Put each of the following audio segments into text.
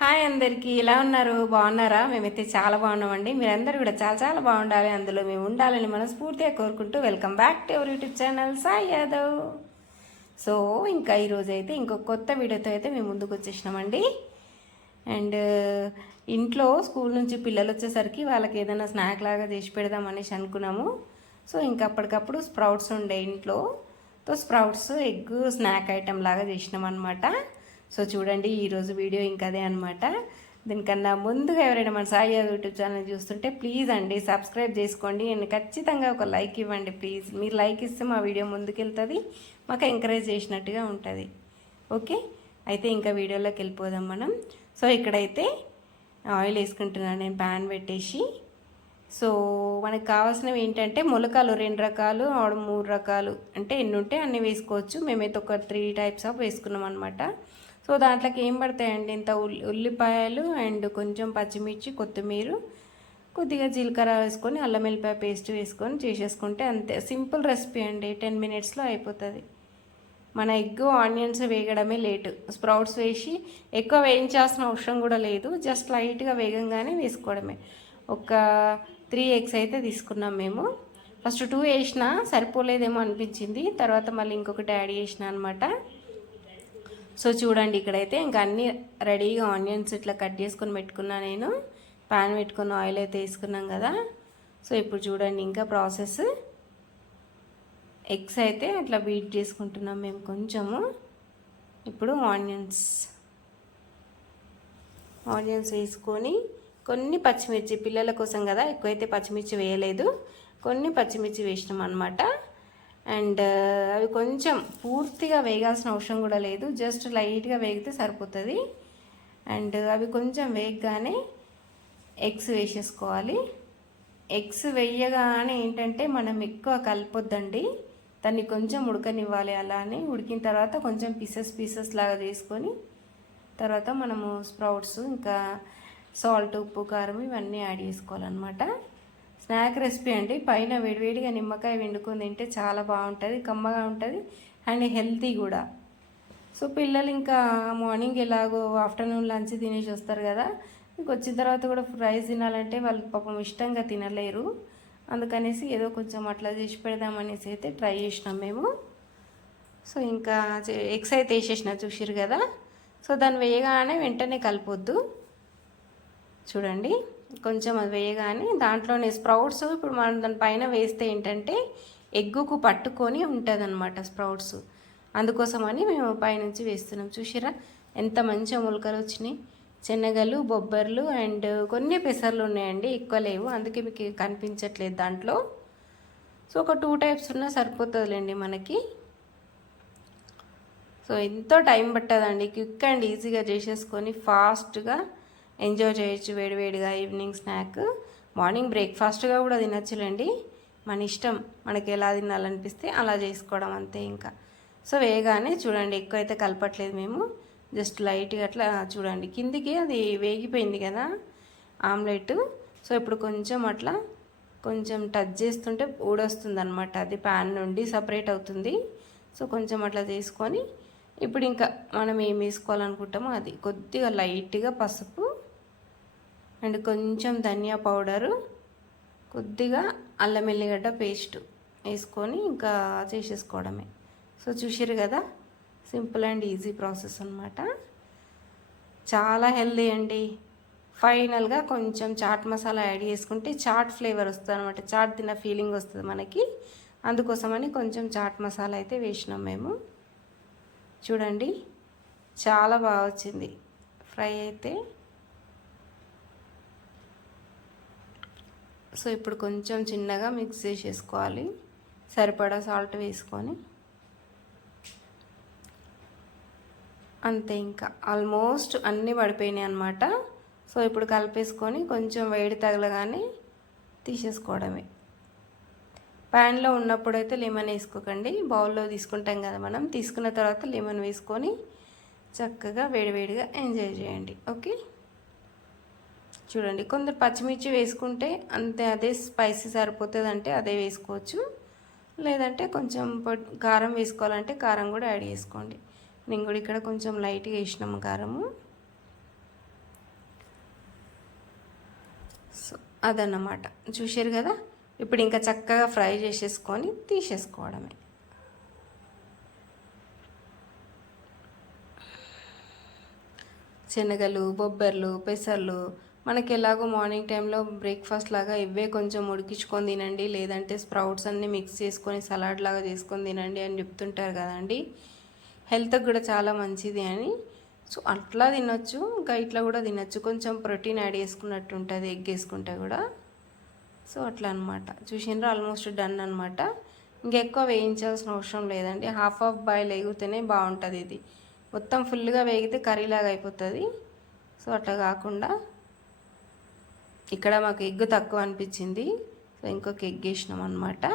Hi అందరికీ ఎలా ఉన్నారు? బాగున్నారా? మేమైతే చాలా బాగున్నామండి. మీరందరూ కూడా చాలా చాలా బాగుండాలి. అందులో మేము ఉండాలని మనస్ఫూర్తిగా కోరుకుంటూ welcome back to our YouTube channel Sai Yadav. So ఇంకా ఈరోజు అయితే ఇంకొక కొత్త వీడియోతో అయితే మేము ముందుకు వచ్చేసినామండి. అండ్ ఇంట్లో స్కూల్ నుంచి పిల్లలు వచ్చేసరికి వాళ్ళకి ఏదైనా స్నాక్ లాగా చేసి పెడదాం అనేసి అనుకున్నాము. సో ఇంకా అప్పటికప్పుడు స్ప్రౌట్స్ ఉండే ఇంట్లో. So sprouts egg snack item లాగా చేసినాం అనమాట సో చూడండి ఈరోజు వీడియో ఇంకా అదే అనమాట దీనికన్నా ముందుగా ఎవరైనా మన సాయి యూట్యూబ్ ఛానల్ చూస్తుంటే ప్లీజ్ అండి సబ్స్క్రైబ్ చేసుకోండి. అండ్ ఖచ్చితంగా ఒక లైక్ ఇవ్వండి ప్లీజ్. మీరు లైక్ ఇస్తే మా వీడియో ముందుకెళ్తుంది మాకు ఎంకరేజ్ చేసినట్టుగా ఉంటుంది. ఓకే? అయితే ఇంకా వీడియోలోకి వెళ్ళిపోదాం మనం. సో ఇక్కడైతే ఆయిల్ వేసుకుంటున్నాను నేను ప్యాన్ పెట్టేసి. సో మనకు కావాల్సినవి ఏంటంటే మొలకలు రెండు రకాలు ఆడు మూడు రకాలు. అంటే ఎన్ని ఉంటే అన్ని వేసుకోవచ్చు. మేమైతే ఒక త్రీ టైప్స్ ఆఫ్ వేసుకున్నాం అనమాట సో దాంట్లోకి ఏం పడతాయండి? ఇంత ఉల్లి ఉల్లిపాయలు అండ్ కొంచెం పచ్చిమిర్చి కొత్తిమీర కొద్దిగా జీలకర్ర వేసుకొని అల్లం వెల్లిపాయ పేస్ట్ వేసుకొని చేసేసుకుంటే అంతే. సింపుల్ రెసిపీ అండి. టెన్ మినిట్స్లో అయిపోతుంది. మన ఎగ్ ఆనియన్స్ వేగడమే లేటు. స్ప్రౌట్స్ వేసి ఎక్కువ వేయించాల్సిన అవసరం కూడా లేదు. జస్ట్ లైట్గా వేగంగానే వేసుకోవడమే. ఒక త్రీ ఎగ్స్ అయితే తీసుకున్నాం మేము. ఫస్ట్ టూ వేసిన సరిపోలేదేమో అనిపించింది. తర్వాత మళ్ళీ ఇంకొకటి యాడ్ చేసిన అనమాట సో చూడండి ఇక్కడైతే ఇంకా అన్నీ రెడీగా ఆనియన్స్ ఇట్లా కట్ చేసుకొని పెట్టుకున్నా నేను. ప్యాన్ పెట్టుకున్న ఆయిల్ అయితే వేసుకున్నాం కదా. సో ఇప్పుడు చూడండి ఇంకా ప్రాసెస్ ఎగ్స్ అయితే అట్లా బీట్ చేసుకుంటున్నాం మేము కొంచెము. ఇప్పుడు ఆనియన్స్ ఆనియన్స్ వేసుకొని కొన్ని పచ్చిమిర్చి పిల్లల కోసం కదా ఎక్కువైతే పచ్చిమిర్చి వేయలేదు. కొన్ని పచ్చిమిర్చి వేసినాం అనమాట అండ్ uh, అవి కొంచెం పూర్తిగా వేగాల్సిన అవసరం కూడా లేదు. జస్ట్ లైట్గా వేగితే సరిపోతుంది. అండ్ అవి కొంచెం వేగగానే ఎగ్స్ వేసేసుకోవాలి. ఎగ్స్ వేయగానే ఏంటంటే మనం ఎక్కువ కలపొద్దండి. దాన్ని కొంచెం ఉడకనివ్వాలి అలా అని ఉడికిన తర్వాత కొంచెం పీసెస్ పీసెస్ లాగా చేసుకొని తర్వాత మనము స్ప్రౌట్స్ ఇంకా సాల్ట్ ఉప్పు కారం ఇవన్నీ యాడ్ చేసుకోవాలన్నమాట. స్నాక్ రెసిపీ అండి. పైన వేడివేడిగా నిమ్మకాయ వండుకొని తింటే చాలా బాగుంటుంది కమ్మగా ఉంటుంది అండ్ హెల్తీ కూడా. సో పిల్లలు ఇంకా మార్నింగ్ ఎలాగో ఆఫ్టర్నూన్ లంచ్ తినేసి వస్తారు కదా ఇంక వచ్చిన తర్వాత కూడా ఫ్రైస్ తినాలంటే వాళ్ళు పాపం ఇష్టంగా తినలేరు. అందుకనేసి ఏదో కొంచెం అట్లా చేసి పెడదామనేసి అయితే ట్రై చేసినాం మేము. సో ఇంకా ఎగ్స్ అయితే వేసేసిన చూసిరు కదా సో దాన్ని వేయగానే వెంటనే కలిపొద్దు. చూడండి. కొంచెం అది వేయగానే దాంట్లోనే స్ప్రౌట్స్ ఇప్పుడు మనం దాని పైన వేస్తే ఏంటంటే ఎగ్గుకు పట్టుకొని ఉంటుంది అనమాట స్ప్రౌట్స్. అందుకోసమని మేము పైనుంచి వేస్తున్నాం. చూసిరా ఎంత మంచిగా మొలకలు వచ్చినాయి. శనగలు బొబ్బర్లు అండ్ కొన్ని పెసర్లు ఉన్నాయండి. ఎక్కువ లేవు. అందుకే మీకు కనిపించట్లేదు దాంట్లో. సో ఒక టూ టైప్స్ ఉన్నా సరిపోతుందిలేండి మనకి. సో ఎంతో టైం పట్టదండి. క్విక్ అండ్ ఈజీగా చేసేసుకొని ఫాస్ట్గా ఎంజాయ్ చేయొచ్చు వేడివేడిగా ఈవినింగ్ స్నాక్. మార్నింగ్ బ్రేక్ఫాస్ట్గా కూడా తినచ్చులేండి. మన ఇష్టం మనకి ఎలా తినాలనిపిస్తే అలా చేసుకోవడం అంతే ఇంకా. సో వేగానే చూడండి ఎక్కువ అయితే కలపట్లేదు మేము. జస్ట్ లైట్గా అట్లా చూడండి. కిందికి అది వేగిపోయింది కదా ఆమ్లెట్. సో ఇప్పుడు కొంచెం అట్లా కొంచెం టచ్ చేస్తుంటే ఊడొస్తుంది అనమాట అది ప్యాన్ నుండి సపరేట్ అవుతుంది. సో కొంచెం అట్లా చేసుకొని ఇప్పుడు ఇంకా మనం ఏం వేసుకోవాలనుకుంటామో అది. కొద్దిగా లైట్గా పసుపు అండ్ కొంచెం ధనియా పౌడరు కొద్దిగా అల్లం ఎల్లిగడ్డ పేస్ట్ వేసుకొని ఇంకా చేసేసుకోవడమే. సో చూసారు కదా సింపుల్ అండ్ ఈజీ ప్రాసెస్ అనమాట చాలా హెల్దీ అండి. ఫైనల్గా కొంచెం చాట్ మసాలా యాడ్ చేసుకుంటే చాట్ ఫ్లేవర్ వస్తుంది అనమాట చాట్ తిన్న ఫీలింగ్ వస్తుంది మనకి. అందుకోసమని కొంచెం చాట్ మసాలా అయితే వేసినాం మేము. చూడండి చాలా బాగా వచ్చింది. ఫ్రై అయితే సో ఇప్పుడు కొంచెం చిన్నగా మిక్స్ చేసేసుకోవాలి. సరిపడా సాల్ట్ వేసుకొని. అంతే ఇంకా. ఆల్మోస్ట్ అన్నీ పడిపోయినాయి అనమాట సో ఇప్పుడు కలిపేసుకొని కొంచెం వేడి తగలగానే తీసేసుకోవడమే. ప్యాన్లో ఉన్నప్పుడైతే లెమన్ వేసుకోకండి. బౌల్లో తీసుకుంటాం కదా మనం. తీసుకున్న తర్వాత లెమన్ వేసుకొని చక్కగా వేడివేడిగా ఎంజాయ్ చేయండి. ఓకే? చూడండి కొందరు పచ్చిమిర్చి వేసుకుంటే అంతే అదే స్పైసీ సరిపోతుంది అంటే అదే వేసుకోవచ్చు. లేదంటే కొంచెం కారం వేసుకోవాలంటే కారం కూడా యాడ్ చేసుకోండి. నేను కూడా ఇక్కడ కొంచెం లైట్గా వేసినాము కారము. సో అదన్నమాట. చూశారు కదా? ఇప్పుడు ఇంకా చక్కగా ఫ్రై చేసేసుకొని తీసేసుకోవడమే. శనగలు బొబ్బర్లు పెసర్లు మనకి ఎలాగో మార్నింగ్ టైంలో బ్రేక్ఫాస్ట్ లాగా ఇవే కొంచెం ఉడికించుకొని తినండి. లేదంటే స్ప్రౌట్స్ అన్నీ మిక్స్ చేసుకొని సలాడ్ లాగా చేసుకొని తినండి అని చెప్తుంటారు కదండి. హెల్త్కి కూడా చాలా మంచిది అని. సో అట్లా తినొచ్చు ఇంకా ఇట్లా కూడా తినొచ్చు. కొంచెం ప్రోటీన్ యాడ్ చేసుకున్నట్టు ఉంటుంది ఎగ్ వేసుకుంటే కూడా. సో అట్లా అనమాట చూసిండ్రు ఆల్మోస్ట్ డన్ అనమాట ఇంకెక్కువ వేయించాల్సిన అవసరం లేదండి. హాఫ్ ఆఫ్ బాయిల్ ఎగితేనే బాగుంటుంది ఇది. మొత్తం ఫుల్గా వేగితే కర్రీలాగా అయిపోతుంది. సో అట్లా కాకుండా ఇక్కడ మాకు ఎగ్ తక్కువ అనిపించింది. సో ఇంకొక ఎగ్ వేసినాం అనమాట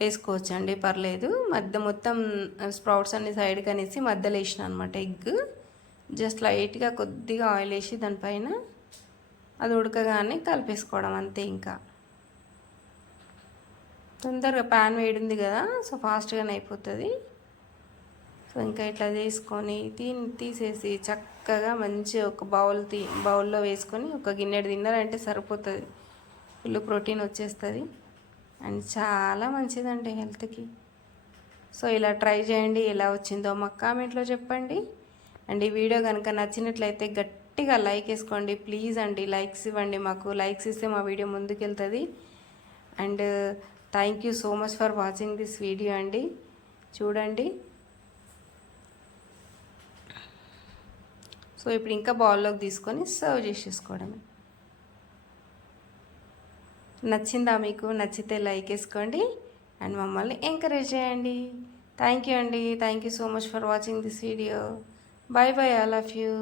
వేసుకోవచ్చండి పర్లేదు. మధ్య మొత్తం స్ప్రౌట్స్ అన్ని సైడ్ కనేసి మధ్యలో వేసిన అనమాట ఎగ్. జస్ట్ లైట్గా కొద్దిగా ఆయిల్ వేసి దానిపైన అది ఉడకగానే కలిపేసుకోవడం అంతే ఇంకా. తొందరగా ప్యాన్ వేడింది కదా సో ఫాస్ట్గానే అయిపోతుంది. సో ఇంకా ఇట్లా చేసుకొని తీ తీసేసి చక్కగా మంచి ఒక బౌల్ తీ బౌల్లో వేసుకొని ఒక గిన్నెడు తిన్నారంటే సరిపోతుంది. ఫుల్ ప్రోటీన్ వచ్చేస్తుంది. అండ్ చాలా మంచిదండి హెల్త్కి. సో ఇలా ట్రై చేయండి ఎలా వచ్చిందో మాకు కామెంట్లో చెప్పండి. అండ్ ఈ వీడియో కనుక నచ్చినట్లయితే గట్టిగా లైక్ వేసుకోండి. ప్లీజ్ అండి లైక్స్ ఇవ్వండి మాకు. లైక్స్ ఇస్తే మా వీడియో ముందుకెళ్తుంది. And thank you so much for watching this video అండి. చూడండి. సో ఇప్పుడు ఇంకా బౌల్లోకి తీసుకొని సర్వ్ చేసేసుకోవడమే. నచ్చిందా మీకు? నచ్చితే లైక్ వేసుకోండి. అండ్ మమ్మల్ని ఎంకరేజ్ చేయండి. థ్యాంక్ యూ అండి. Thank you so much for watching this video. Bye bye all of you.